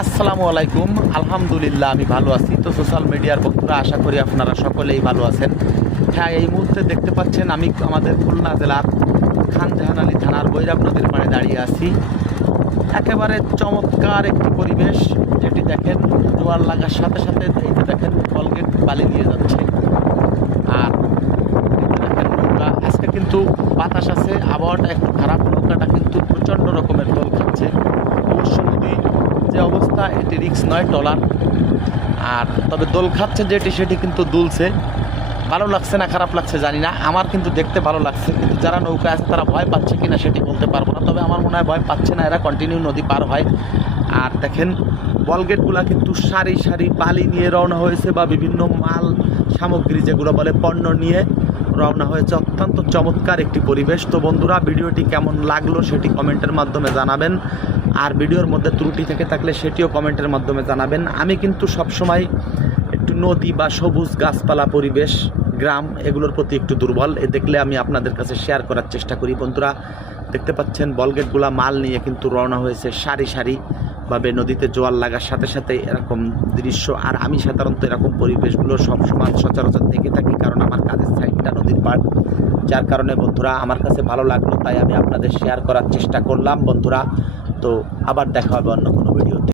আসসালামু আলাইকুম। আলহামদুলিল্লাহ আমি ভালো আছি। তো সোশ্যাল মিডিয়ার বন্ধুরা, আশা করি আপনারা সকলেই ভালো আছেন। হ্যাঁ, এই মুহূর্তে দেখতে পাচ্ছেন আমি আমাদের খুলনা জেলার খান জাহান আলী থানার বৈরাব নদীর পাড়ে দাঁড়িয়ে আছি। একেবারে চমৎকার একটি পরিবেশ, যেটি দেখেন জোয়ার লাগার সাথে সাথে এই যে দেখেন কলগেট বালি নিয়ে যাচ্ছে। আর এই যে দেখেন নৌকা, আজকে কিন্তু বাতাস আছে, আবহাওয়াটা একটু খারাপ, নৌকাটা কিন্তু প্রচণ্ড রকমের দোল খাচ্ছে। অবশ্য নদী যে অবস্থা, এটি রিস্ক নয়, টলার। আর তবে দোল খাচ্ছে যেটি, সেটি কিন্তু দুলছে। ভালো লাগছে না খারাপ লাগছে জানি না, আমার কিন্তু দেখতে ভালো লাগছে। কিন্তু যারা নৌকা আছে তারা ভয় পাচ্ছে কিনা সেটি বলতে পারবো না, তবে আমার মনে হয় ভয় পাচ্ছে না, এরা কন্টিনিউ নদী পার হয়। আর দেখেন বলগেটগুলা কিন্তু সারি সারি বালি নিয়ে রওনা হয়েছে, বা বিভিন্ন মাল সামগ্রী যেগুলো বলে পণ্য নিয়ে রওনা হয়েছে। অত্যন্ত চমৎকার একটি পরিবেশ। তো বন্ধুরা, ভিডিওটি কেমন লাগলো সেটি কমেন্টের মাধ্যমে জানাবেন। আর ভিডিওর মধ্যে ত্রুটি থেকে থাকলে সেটিও কমেন্টের মাধ্যমে জানাবেন। আমি কিন্তু সবসময় একটু নদী বা সবুজ গাছপালা পরিবেশ, গ্রাম, এগুলোর প্রতি একটু দুর্বল। দেখলে আমি আপনাদের কাছে শেয়ার করার চেষ্টা করি। বন্ধুরা, দেখতে পাচ্ছেন বলগেটগুলা মাল নিয়ে কিন্তু রওনা হয়েছে সারি সারিভাবে। নদীতে জোয়ার লাগার সাথে সাথে এরকম দৃশ্য। আর আমি সাধারণত এরকম পরিবেশগুলো সবসময় সচরাচর দেখে থাকি, কারণ আমার কাজের সাইডটা নদীর পাড়। যার কারণে বন্ধুরা আমার কাছে ভালো লাগলো, তাই আমি আপনাদের শেয়ার করার চেষ্টা করলাম। বন্ধুরা, তো আবার দেখা হবে অন্য কোনো ভিডিওতে।